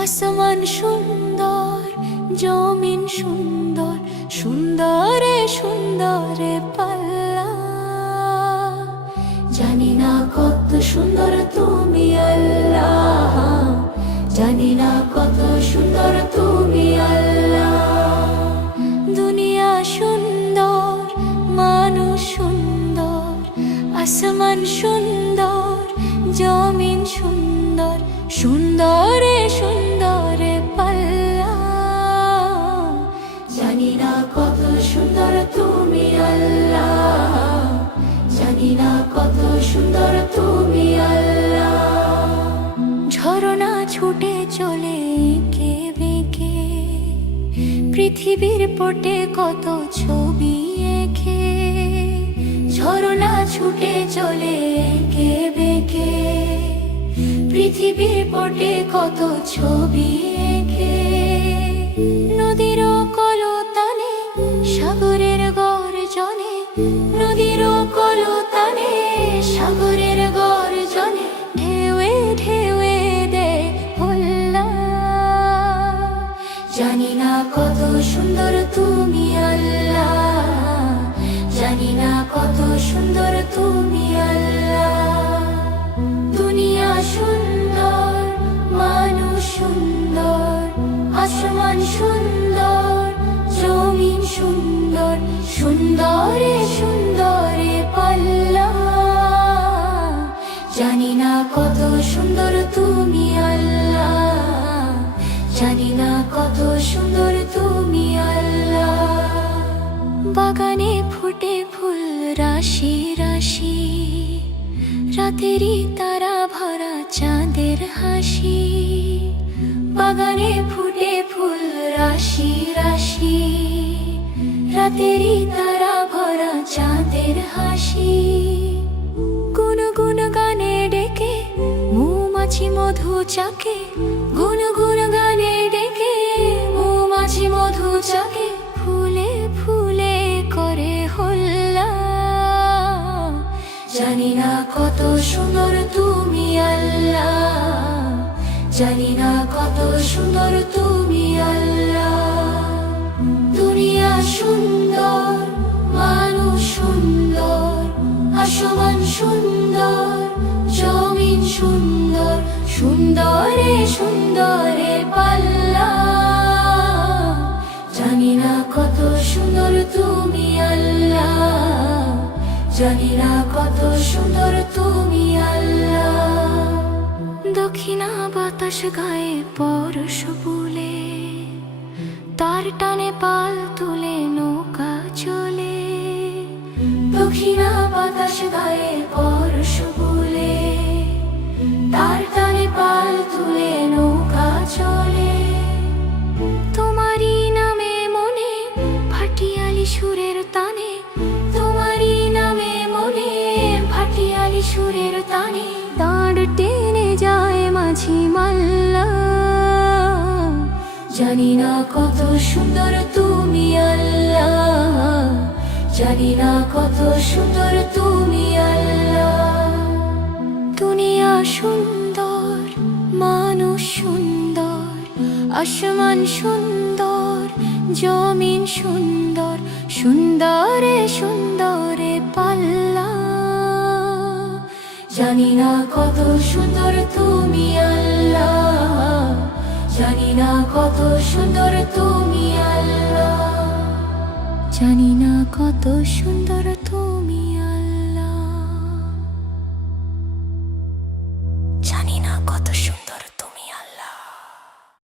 আসমান সুন্দর, জমিন সুন্দর, সুন্দরে সুন্দরে পাল্লা। জানি না কত সুন্দর তুমি আল্লাহ, জানি না কত সুন্দর তুমি আল্লাহ। দুনিয়া সুন্দর, মানুষ সুন্দর, আসমান সুন্দর, জমিন সুন্দর, সুন্দরে সুন্দরে পাল্লা। জানি না কত সুন্দর তুমি আল্লাহ, জানি না কত সুন্দর তুমি আল্লাহ। ঝরনা ছুটে চলে এঁকে বেঁকে, পৃথিবীর পটে কত ছবি এঁকে। ঝরনা ছুটে চলে এঁকে বেঁকে, পৃথিবীর পটে কত ছবি এঁকে। নদীর কলতানে, সাগরের গর্জনে, নদীর কলতানে, সাগরের গর্জনে, ঢেউয়ে ঢেউয়ে দেয় হোল্লা। জানি না কত সুন্দর তুমি আল্লাহ, জানি না কত সুন্দর তুমি আল্লাহ। দুনিয়া সুন্দর, মানুষ সুন্দর, আসমান সুন্দর, জমিন সুন্দর, সুন্দরে সুন্দরে পাল্লা। জানি না কত সুন্দর তুমি আল্লাহ, জানি না কত সুন্দর তুমি আল্লাহ। বাগানে ফুটে ফুল রাশি রাশি, রাতেরই তারা ভরা চাঁদের হাসি। বাগানে ফুটে ফুল রাশি রাশি, রাতেরই তারা ভরা চাঁদের হাসি। গুনগুন গানে ডেকে মৌমাছি মধু চাকে, গুনগুন গানে ডেকে মৌমাছি মধু চাকে। ফুলে ফুলে করে হোল্লা। জানি না কত সুন্দর তুমি আল্লাহ, জানি না কত সুন্দর তুমি আল্লাহ। দুনিয়া সুন্দর, মানুষ সুন্দর, আসমান সুন্দর, জমিন সুন্দর, সুন্দরে সুন্দরে পাল্লা। জানি না কত সুন্দর তুমি আল্লাহ, জানি না কত সুন্দর তুমি আল্লাহ। দক্ষিণা বাতাস গায়ে পরশ বুলে, তার টানে পাল তুলে নৌকা চলে। দক্ষিণা বাতাস গায়ে পরশ বুলে, তার টানে পাল তুলে নৌকা চলে। তোমারই নামে মনে ভাটিয়ালি সুরের তানে, তোমারই নামে মনে ভাটিয়ালি সুরের তানে। দাঁড় টেনে যায় মাঝি মাল্লা। জানি না কত সুন্দর তুমি আল্লাহ, জানি না কত সুন্দর তুমি আল্লাহ। দুনিয়া সুন্দর, মানুষ সুন্দর, আসমান সুন্দর, জমিন সুন্দর, সুন্দরে সুন্দরে পাল্লা। জানি না কত সুন্দর তুমি আল্লাহ, জানি না কত সুন্দর তুমি আল্লাহ, জানি না কত সুন্দর তুমি